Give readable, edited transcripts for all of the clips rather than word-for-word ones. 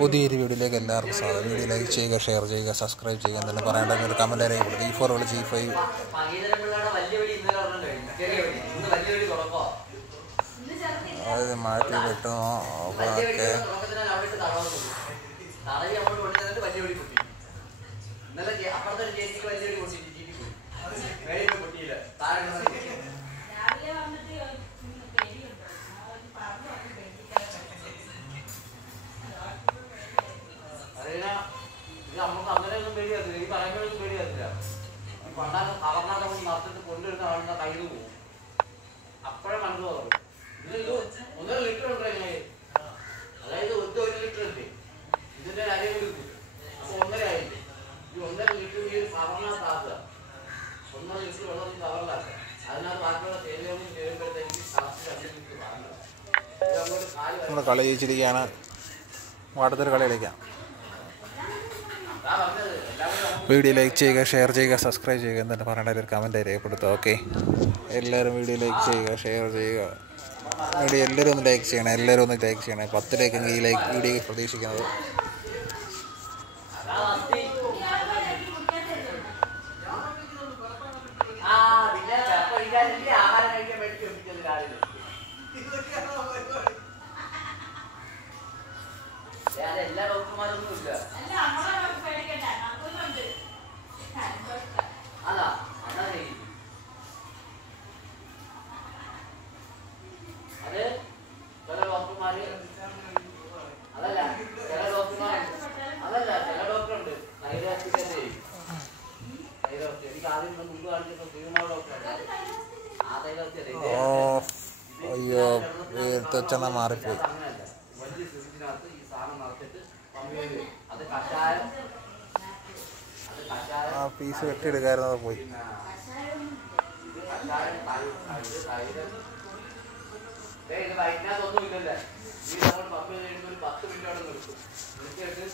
പുതിയൊരു വീഡിയോയിലേക്ക് എല്ലാവർക്കും സ്വാഗതം. വീഡിയോ ലൈക്ക് ചെയ്യുക, ഷെയർ ചെയ്യുക, സബ്സ്ക്രൈബ് ചെയ്യുക, എന്തെങ്കിലും പറയേണ്ടത് ഒരു കമൻറ്റ് അറിയപ്പെടുന്നത് E4 വിളിച്ച് E5 അത് മാറ്റി കിട്ടുമോ ഓക്കെ. നമുക്ക് അങ്ങനെയൊന്നും പേടിയാത്തില്ല, ഈ പറയുമ്പോഴൊന്നും പേടിയാത്തില്ല. പണ്ടാണ് കവർന്നാട്ട് നടത്തിട്ട് കൊണ്ടുവരുന്ന ആളുടെ കയ്യിൽ പോകും, അപ്പോഴേ മനസ്സ് തുറക്കും. ഇത് 1.5 ലിറ്റർ ഉണ്ട് അതിന്, അതായത് 1 ലിറ്റർ ഉണ്ട്, ഇതിന്റെ കാര്യം കൂടി കിട്ടും. അപ്പൊ 1.5 ആയില്ലേ, ഈ 1.5 ലിറ്റർ ഈ കവറിനകത്താക്കുക, 1.5 ലിറ്റർ വെള്ളം കവറിലാക്കുക, അതിനകത്ത് ബാക്കിയുള്ള തേയിലൊന്നും ചേരുമ്പോഴത്തേക്ക് നമ്മൾ കളി ജയിച്ചിരിക്കുകയാണ്. അടുത്തൊരു കളി കളിക്കാം. വീഡിയോ ലൈക്ക് ചെയ്യുക, ഷെയർ ചെയ്യുക, സബ്സ്ക്രൈബ് ചെയ്യുക, എന്നിട്ട് പറയേണ്ട ഒരു കമൻറ്റ് രേഖപ്പെടുത്തുക. ഓക്കെ, എല്ലാവരും വീഡിയോ ലൈക്ക് ചെയ്യുക, ഷെയർ ചെയ്യുക. വീഡിയോ എല്ലാവരും ഒന്ന് ലൈക്ക് ചെയ്യണം, എല്ലാവരും ഒന്ന് ലൈക്ക് ചെയ്യണേ. 10 ലൈക്കെങ്കിൽ ഈ ലൈക്ക് വീഡിയോ പ്രതീക്ഷിക്കുന്നത്. എല്ലാ ഡോക്ടർമാരൊന്നും ഇല്ല. അതാ അതാണ് അത് ചില ഡോക്ടർമാര്, അതല്ല ചില ഡോക്ടർമാർ, അതല്ല ചില ഡോക്ടറുണ്ട് തൈറോയ്ഡ്. എനിക്ക് ആദ്യം മുമ്പ് കാണിച്ചപ്പോൾ ശ്രീകുമാർ ഡോക്ടറുണ്ട്. ആ തൈറോയ്ഡ് അയ്യോ വീഴ്ത്തച്ചെണ്ണ മാറിപ്പോയി. അങ്ങനെയല്ല, വലിയ സിറിഞ്ചിനകത്ത് ഈ സാധനം നിറച്ചിട്ട് പമ്പ് അത് കഷായം, ആ പീസ് വെട്ടിയെടുക്കാറുള്ളത് പോയി. ഇത് വൈകുന്നേരത്തൊന്നും ഇല്ലല്ലേ, ഈ നമ്മൾ പമ്പ് ചെയ്യുമ്പോൾ ഒരു 10 മിനിറ്റോടെ നിർത്തും. നിർത്തിയിട്ട്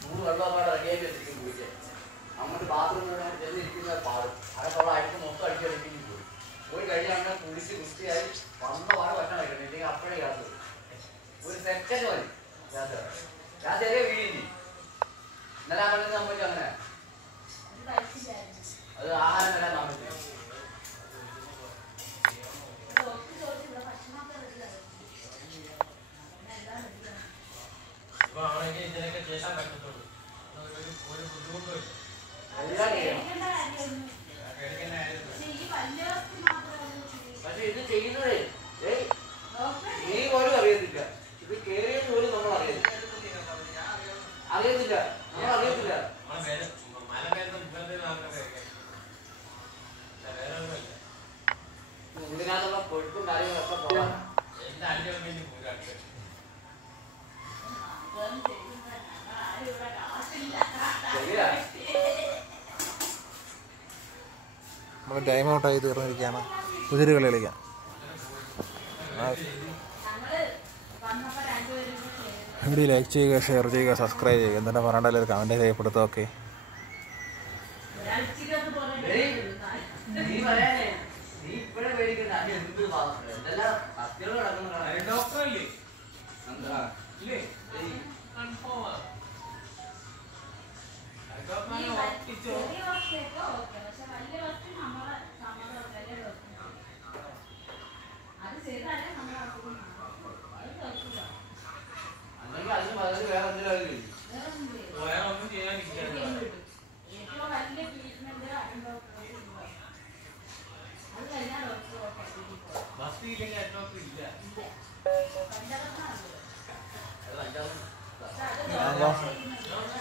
3 വെള്ളമൊക്കെ റെഡിയാക്കി വെച്ചിരിക്കും കുടിക്കാൻ. നമ്മുടെ ബാത്റൂമിൽ ചെന്നിരിക്കുന്ന പാടും അതൊക്കെ അടിച്ച് മൊത്തം അടിച്ചടിക്കും പോയി കഴിഞ്ഞാൽ അങ്ങനെ കുളിച്ച് വൃത്തിയായി വന്ന പാട് ഭക്ഷണം കഴിക്കണം. ഇല്ലെങ്കിൽ അപ്പോഴേ ഗ്യാസ് ഒരു സെക്കൻഡ് മതി ഗ്യാസ്. ഞാൻ ചെറിയ വീടിനി ഇന്നലെ അങ്ങനെ സംഭവിച്ചു. അങ്ങനെ അത് ആഹാരം വരാൻ താമസിച്ചു. പക്ഷെ ഇത് ചെയ്യുന്നതേ നീ പോലും അറിയത്തില്ല. ഇത് കേറിയത് പോലും നമ്മൾ അറിയത്തില്ല, അറിയത്തില്ല, നമ്മൾ അറിയത്തില്ല. ഇതിനകത്തുള്ള കൊഴുപ്പും കാര്യങ്ങളൊക്കെ പോകാം. നമ്മൾ ടൈം ഔട്ടായി തീർന്നിരിക്കുകയാണ്. പുതിയൊരു കളി കളിക്കാം. വീഡിയോ ലൈക്ക് ചെയ്യുക, ഷെയർ ചെയ്യുക, സബ്സ്ക്രൈബ് ചെയ്യുക, എന്നിട്ട് പറയേണ്ട ഒരു കമൻറ്റ് രേഖപ്പെടുത്തുക. ഓക്കെ,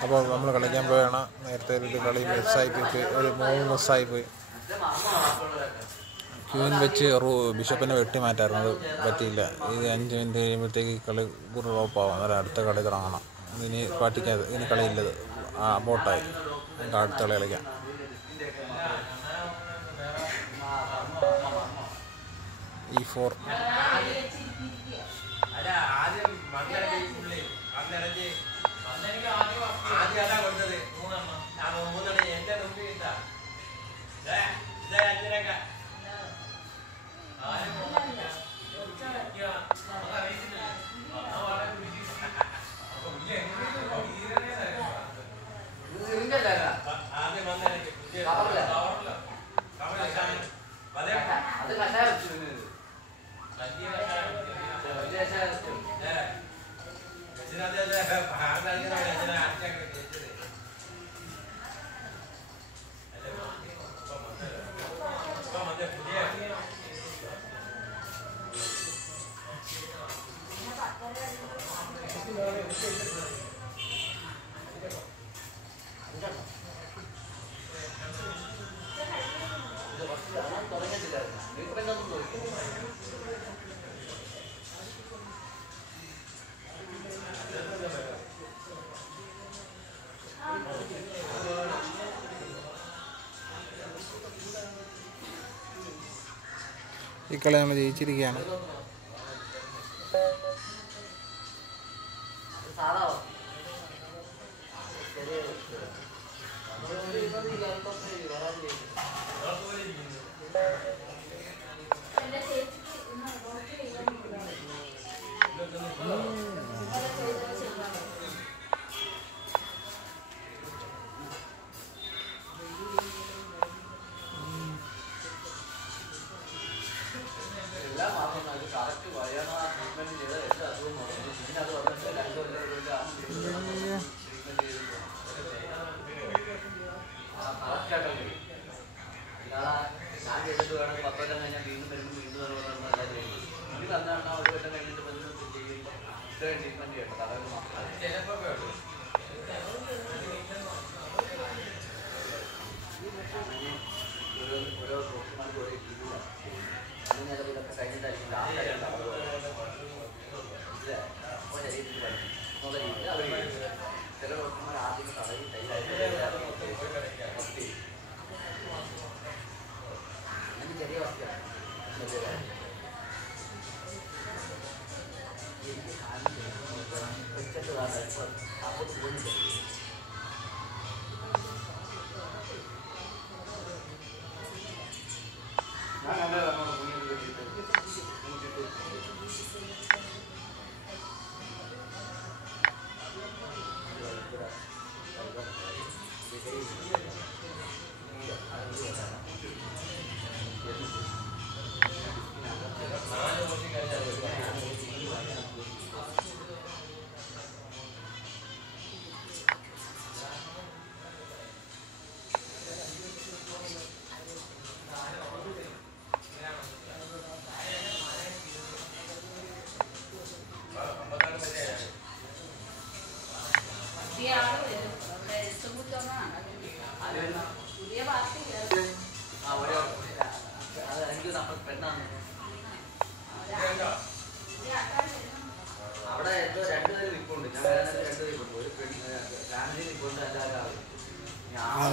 അപ്പോൾ നമ്മൾ കളിക്കാൻ പോയാണ്. നേരത്തെ ഒരു കളി മിസ്സായിപ്പോയി, ഒരു 3 മിസ്സായിപ്പോയി. ക്യൂവിൻ വെച്ച് ബിഷപ്പിനെ വെട്ടി മാറ്റായിരുന്നു, അത് പറ്റിയില്ല. ഇത് 5 മിനിറ്റ് കഴിയുമ്പോഴത്തേക്ക് കളി ഡ്രോപ്പാവും. അന്നേരം അടുത്ത കളി തുടങ്ങണം. ഇനി പാട്ടിക്കാതെ ഇനി കളിയില്ലത് ബോട്ടായി. നമുക്ക് അടുത്ത കളി കളിക്കാം. E4 5 ഈ കളി നമ്മൾ ജയിച്ചിരിക്കുകയാണ്.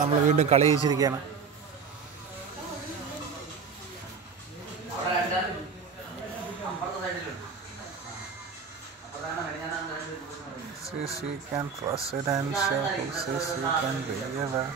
നമ്മൾ വീണ്ടും കളി ജയിച്ചിരിക്കുകയാണ്. CC can presidential, CC can be ever.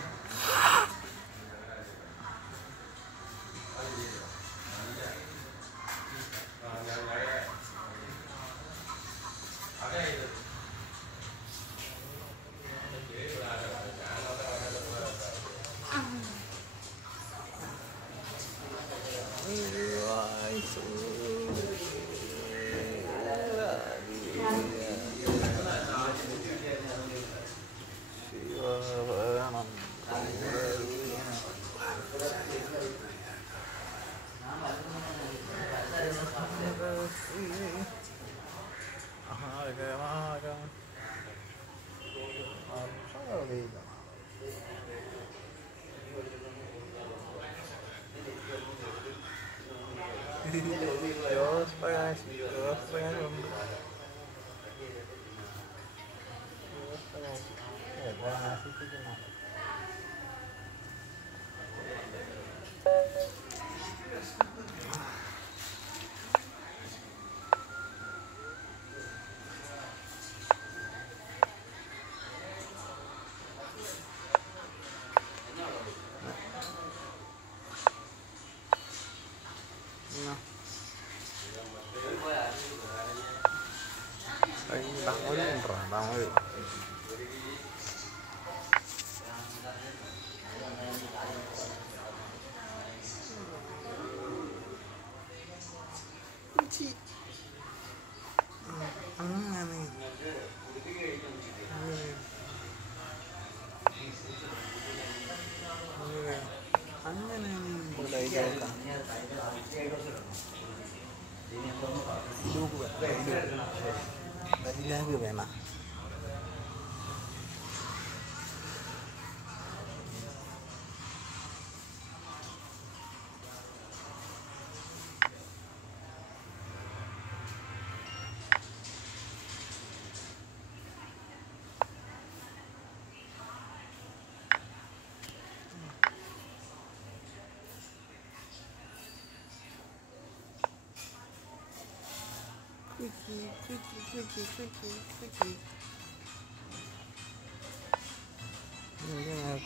ഇത് വേണം.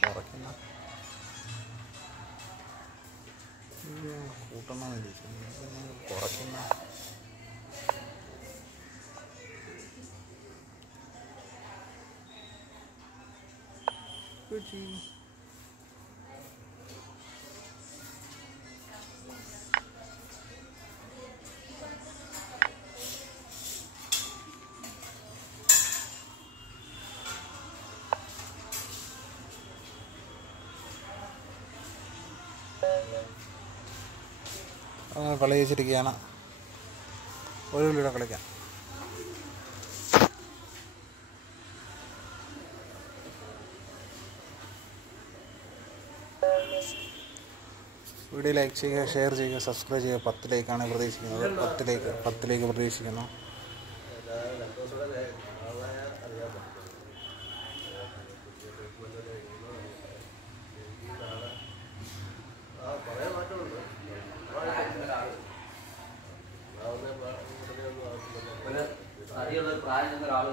കുറയ്ക്കുന്ന കൂട്ടണം കുറയ്ക്കുന്ന കളി വെച്ചിരിക്കുകയാണ്. ഒരു കിലോ കളിക്കാം. വീഡിയോ ലൈക്ക് ചെയ്യുക, ഷെയർ ചെയ്യുക, സബ്സ്ക്രൈബ് ചെയ്യുക. 10 ലൈക്കാണ് പ്രതീക്ഷിക്കുന്നത്. 10 ലൈക്ക് പ്രതീക്ഷിക്കുന്നു. പ്രായം ചെന്ന ഒരാൾ